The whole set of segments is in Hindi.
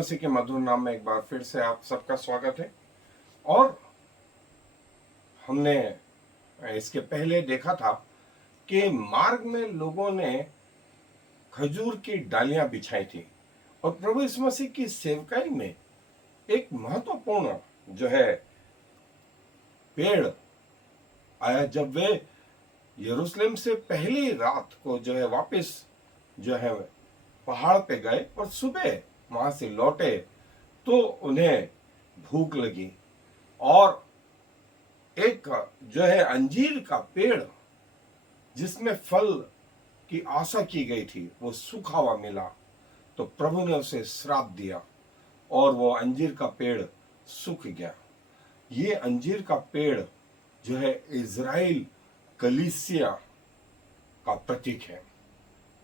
मसीह के मधुर नाम में एक बार फिर से आप सबका स्वागत है। और हमने इसके पहले देखा था कि मार्ग में लोगों ने खजूर की डालियां बिछाई थी और प्रभु यीशु मसीह की सेवकाई में एक महत्वपूर्ण जो है पेड़ आया। जब वे यरूशलेम से पहली रात को जो है वापस जो है पहाड़ पे गए और सुबह वहां से लौटे तो उन्हें भूख लगी और एक जो है अंजीर का पेड़ जिसमें फल की आशा की गई थी वो सूखा हुआ मिला। तो प्रभु ने उसे श्राप दिया और वो अंजीर का पेड़ सूख गया। ये अंजीर का पेड़ जो है इज़राइल कलीसिया का प्रतीक है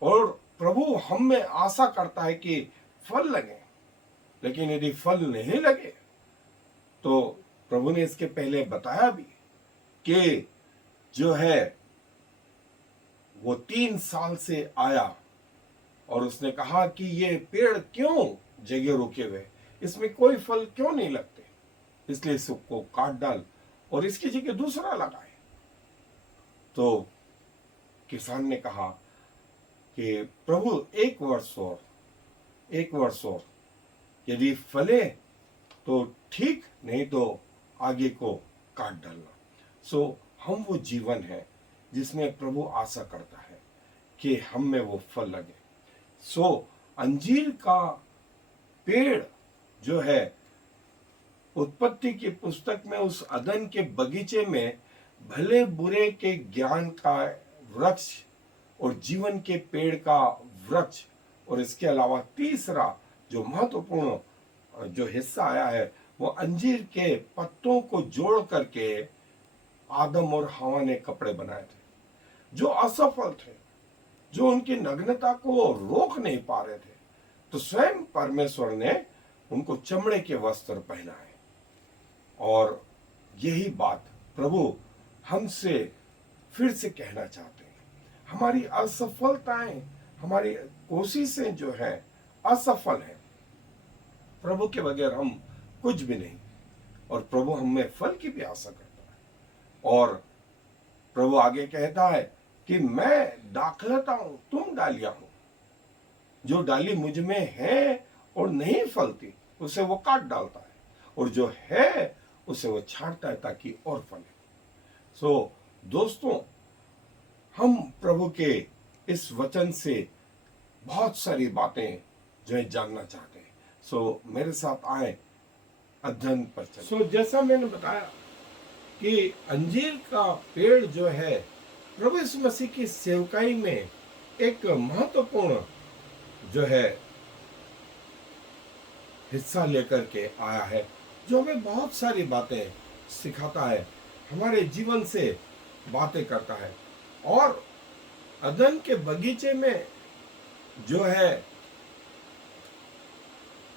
और प्रभु हम में आशा करता है कि फल लगे, लेकिन यदि फल नहीं लगे तो प्रभु ने इसके पहले बताया भी कि जो है वो 3 साल से आया और उसने कहा कि ये पेड़ क्यों जगह रुके हुए, इसमें कोई फल क्यों नहीं लगते, इसलिए इसको काट डाल और इसकी जगह दूसरा लगाए। तो किसान ने कहा कि प्रभु एक वर्ष और यदि फले तो ठीक, नहीं तो आगे को काट डालना। सो हम वो जीवन है जिसमें प्रभु आशा करता है कि हम में वो फल लगे। सो अंजीर का पेड़ जो है उत्पत्ति की पुस्तक में उस अदन के बगीचे में भले बुरे के ज्ञान का वृक्ष और जीवन के पेड़ का वृक्ष, और इसके अलावा तीसरा जो महत्वपूर्ण जो हिस्सा आया है वो अंजीर के पत्तों को जोड़ करके आदम और हवा ने कपड़े बनाए थे जो असफल थे, जो उनकी नग्नता को रोक नहीं पा रहे थे। तो स्वयं परमेश्वर ने उनको चमड़े के वस्त्र पहनाए। और यही बात प्रभु हमसे फिर से कहना चाहते हैं। हमारी असफलताएं, हमारी कोशिशें जो है असफल है, प्रभु के बगैर हम कुछ भी नहीं। और प्रभु हमें फल की भी आशा करता है। और प्रभु आगे कहता है कि मैं दाखलता हूं, तुम डालियां हो। जो डाली मुझ में है और नहीं फलती उसे वो काट डालता है, और जो है उसे वो छांटता है ताकि और फले। सो दोस्तों, हम प्रभु के इस वचन से बहुत सारी बातें जो है जानना चाहते हैं। सो मेरे साथ आए, अध्ययन पर चलें। सो जैसा मैंने बताया कि अंजीर का पेड़ जो है प्रभु यीशु मसीह की सेवकाई में एक महत्वपूर्ण जो है हिस्सा लेकर के आया है, जो हमें बहुत सारी बातें सिखाता है, हमारे जीवन से बातें करता है। और अदन के बगीचे में जो है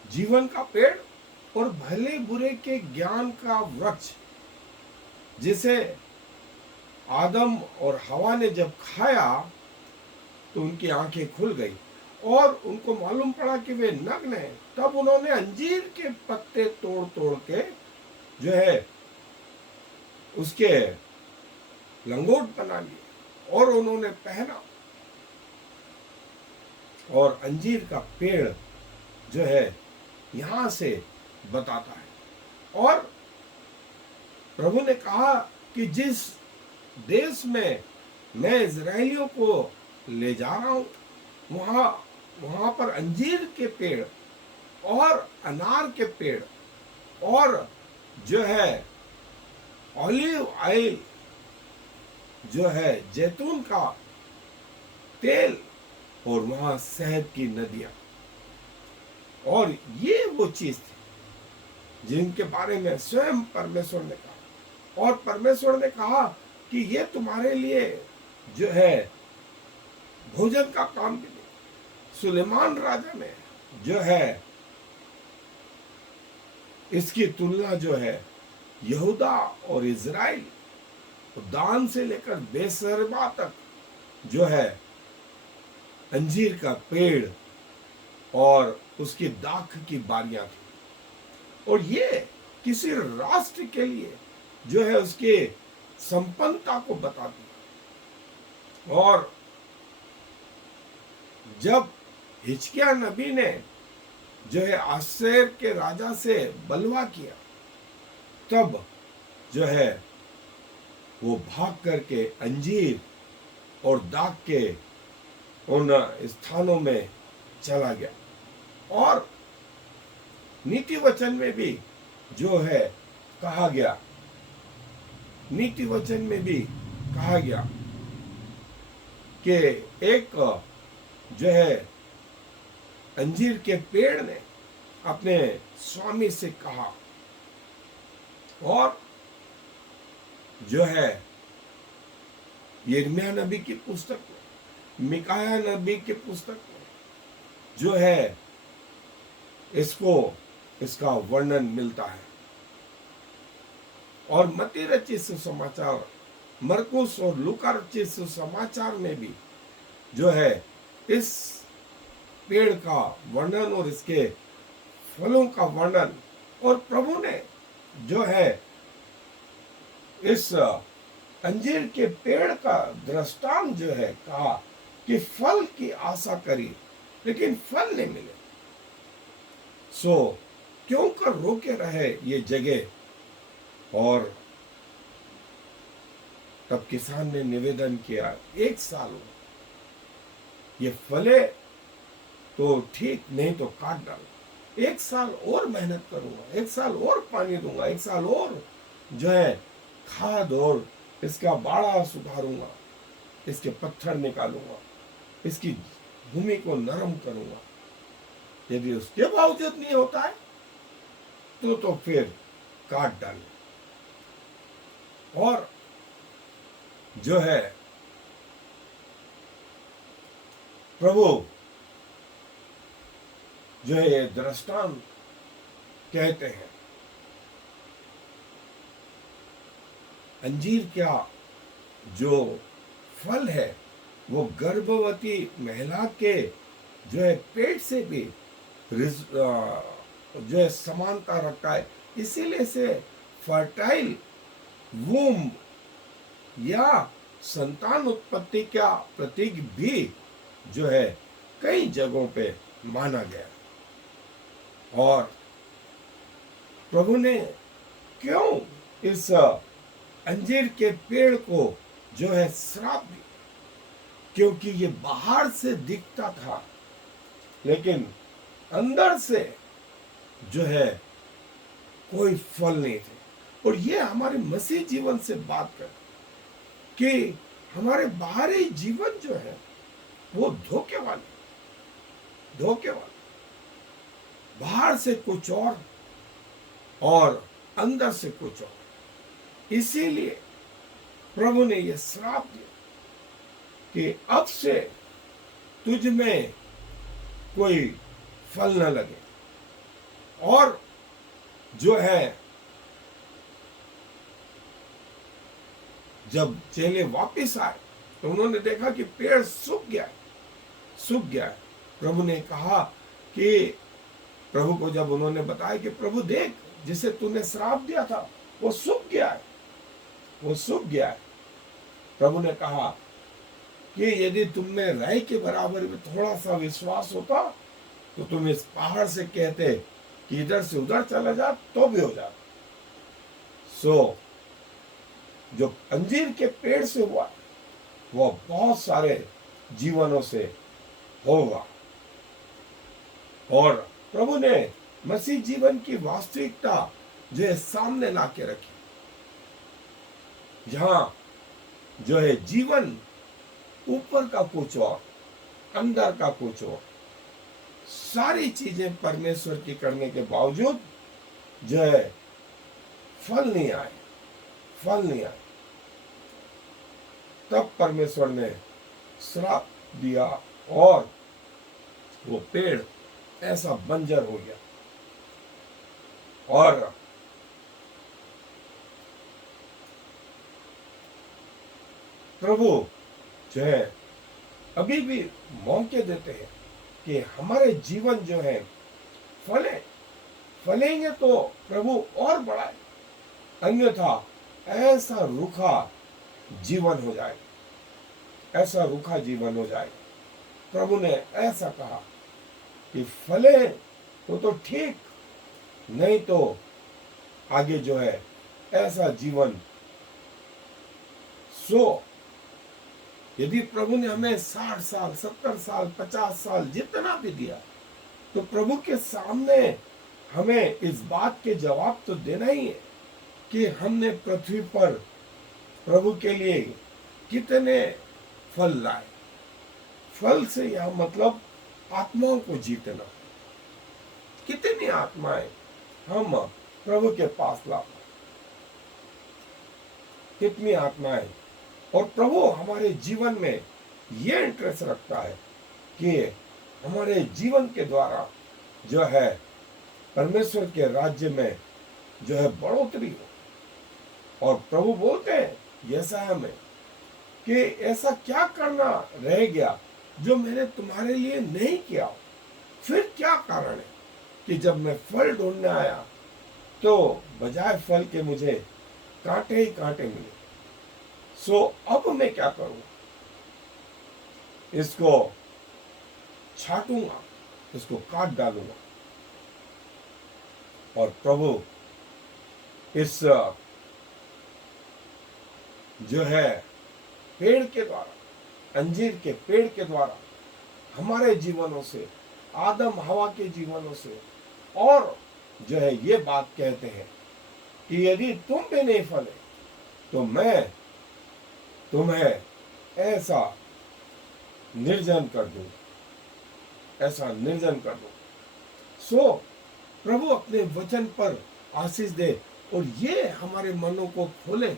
जीवन का पेड़ और भले बुरे के ज्ञान का वृक्ष, जिसे आदम और हवा ने जब खाया तो उनकी आंखें खुल गई और उनको मालूम पड़ा कि वे नग्न हैं। तब उन्होंने अंजीर के पत्ते तोड़ तोड़ के जो है उसके लंगोट बना लिए और उन्होंने पहना। और अंजीर का पेड़ जो है यहां से बताता है। और प्रभु ने कहा कि जिस देश में मैं इजरायलियों को ले जा रहा हूं वहां पर अंजीर के पेड़ और अनार के पेड़ और जो है ऑलिव ऑयल जो है जैतून का तेल और वहां शहद की नदियां। और ये वो चीज थी जिनके बारे में स्वयं परमेश्वर ने कहा। और परमेश्वर ने कहा कि ये तुम्हारे लिए जो है भोजन का काम भी नहीं। सुलेमान राजा ने जो है इसकी तुलना जो है यहूदा और इजराइल, दान से लेकर बेसरबा तक जो है अंजीर का पेड़ और उसकी दाख की बारियां थी। और ये किसी राष्ट्र के लिए जो है उसके संपन्नता को बताती है। और जब हिजकिय्याह नबी ने जो है आशेर के राजा से बलवा किया, तब जो है वो भाग करके अंजीर और दाख के उन स्थानों में चला गया। और नीति वचन में भी जो है कहा गया, नीति वचन में भी कहा गया कि एक जो है अंजीर के पेड़ ने अपने स्वामी से कहा, और जो है यिर्मयाह नबी की पुस्तक में, मिकाया नबी की पुस्तक में जो है इसका वर्णन मिलता है। और मत्ती रचित सुसमाचार, मरकुस और लूका रचित सुसमाचार में भी जो है इस पेड़ का वर्णन और इसके फलों का वर्णन, और प्रभु ने जो है इस अंजीर के पेड़ का दृष्टांत जो है कहा कि फल की आशा करी लेकिन फल नहीं मिले, सो क्यों कर रोके रहे ये जगह। और तब किसान ने निवेदन किया, 1 साल हो, ये फले तो ठीक, नहीं तो काट डालो। 1 साल और मेहनत करूंगा, 1 साल और पानी दूंगा, 1 साल और जो है खाद और इसका बाड़ा सुधारूंगा, इसके पत्थर निकालूंगा, इसकी भूमि को नरम करूंगा। यदि उसके बावजूद नहीं होता है तो फिर काट डाले। और जो है प्रभु जो है ये दृष्टांत कहते हैं, अंजीर का जो फल है वो गर्भवती महिला के जो है पेट से भी जो है समानता रखता है। इसीलिए से फर्टाइल वूम या संतान उत्पत्ति का प्रतीक भी जो है कई जगहों पे माना गया। और प्रभु ने क्यों इस अंजीर के पेड़ को जो है श्राप दिया, क्योंकि ये बाहर से दिखता था लेकिन अंदर से जो है कोई फल नहीं थे। और ये हमारे मसीह जीवन से बात कर कि हमारे बाहरी जीवन जो है वो धोखे वाले, बाहर से कुछ और अंदर से कुछ और। इसीलिए प्रभु ने यह श्राप दिया कि अब से तुझ में कोई फल न लगे। और जो है जब चेले वापस आए तो उन्होंने देखा कि पेड़ सूख गया है। प्रभु ने कहा कि प्रभु को जब उन्होंने बताया कि प्रभु देख, जिसे तूने श्राप दिया था वो सूख गया है। प्रभु ने कहा कि यदि तुम में राई के बराबर में थोड़ा सा विश्वास होता तो तुम इस पहाड़ से कहते कि इधर से उधर चला जा, तो भी हो जाता। सो जो अंजीर के पेड़ से हुआ वो बहुत सारे जीवनों से होगा। और प्रभु ने मसीह जीवन की वास्तविकता जो है सामने ला के रखी, जहां जो है जीवन ऊपर का कुछ और अंदर का कुछ और, सारी चीजें परमेश्वर की करने के बावजूद जो है फल नहीं आए। तब परमेश्वर ने श्राप दिया और वो पेड़ ऐसा बंजर हो गया। और प्रभु जो है अभी भी मौके देते हैं कि हमारे जीवन जो है फलेंगे तो प्रभु और बढ़ाए, अन्यथा ऐसा रूखा जीवन हो जाए, ऐसा रूखा जीवन हो जाए। प्रभु ने ऐसा कहा कि फले तो ठीक, नहीं तो आगे जो है ऐसा जीवन। सो यदि प्रभु ने हमें 60 साल 70 साल 50 साल जितना भी दिया, तो प्रभु के सामने हमें इस बात के जवाब तो देना ही है कि हमने पृथ्वी पर प्रभु के लिए कितने फल लाए। फल से यह मतलब आत्माओं को जीतना, कितनी आत्माएं हम प्रभु के पास ला, कितनी आत्माएं। और प्रभु हमारे जीवन में ये इंटरेस्ट रखता है कि हमारे जीवन के द्वारा जो है परमेश्वर के राज्य में जो है बढ़ोतरी हो। और प्रभु बोलते हैं यशायाह में कि ऐसा क्या करना रह गया जो मैंने तुम्हारे लिए नहीं किया। फिर क्या कारण है कि जब मैं फल ढूंढने आया तो बजाय फल के मुझे कांटे ही कांटे मिले। सो अब मैं क्या करूं, इसको छाटूंगा, इसको काट डालूंगा। और प्रभु इस जो है पेड़ के द्वारा, अंजीर के पेड़ के द्वारा हमारे जीवनों से, आदम हवा के जीवनों से, और जो है ये बात कहते हैं कि यदि तुम भी नहीं फले तो मैं तुम्हें ऐसा निर्जन कर दूं, ऐसा निर्जन कर दूं। सो प्रभु अपने वचन पर आशीष दे और ये हमारे मनों को खोले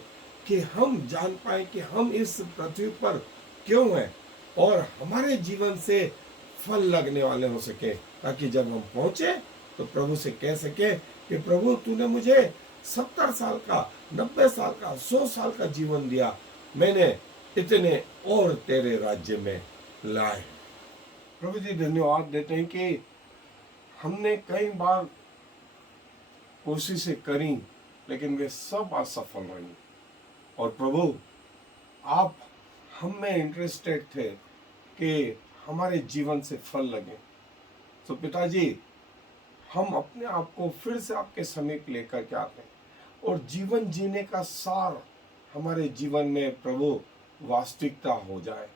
कि हम जान पाए कि हम इस पृथ्वी पर क्यों हैं और हमारे जीवन से फल लगने वाले हो सके, ताकि जब हम पहुंचे तो प्रभु से कह सके कि प्रभु तूने मुझे 70 साल का, 90 साल का, 100 साल का जीवन दिया, मैंने इतने और तेरे राज्य में लाए। प्रभु जी धन्यवाद देते हैं कि हमने कई बार कोशिशें करी लेकिन वे सब असफल रही। और प्रभु आप हम में इंटरेस्टेड थे कि हमारे जीवन से फल लगे। तो पिताजी हम अपने आप को फिर से आपके समीप लेकर के आते हैं और जीवन जीने का सार हमारे जीवन में प्रभु वास्तविकता हो जाए,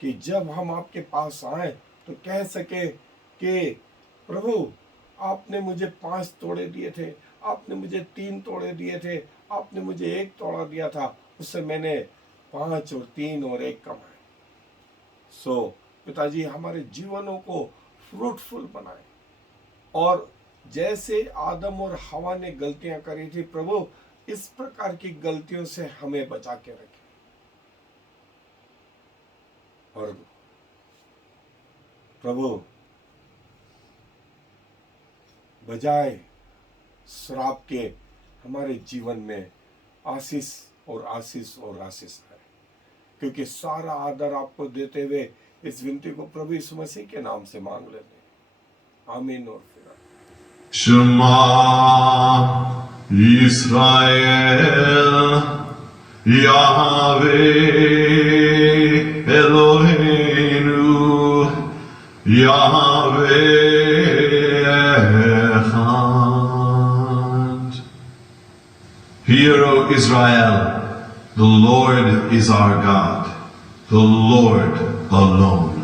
कि जब हम आपके पास आए तो कह सके कि प्रभु आपने मुझे 5 तोड़े दिए थे, आपने मुझे 3 तोड़े दिए थे, आपने मुझे 1 तोड़ा दिया था, उससे मैंने 5 और 3 और 1 कमाए। सो पिताजी हमारे जीवनों को फ्रूटफुल बनाए और जैसे आदम और हवा ने गलतियां करी थी प्रभु, इस प्रकार की गलतियों से हमें बचा के रखे। और प्रभु बजाय श्राप के हमारे जीवन में आशीष और आशीष और आशीष है, क्योंकि सारा आदर आपको देते हुए इस विनती को प्रभु यीशु मसीह के नाम से मांग लेते हैं। आमीन। और फिर Shema Yisrael Yahweh Eloheinu Yahweh Echad. Hear, O Israel, the Lord is our God, the Lord alone.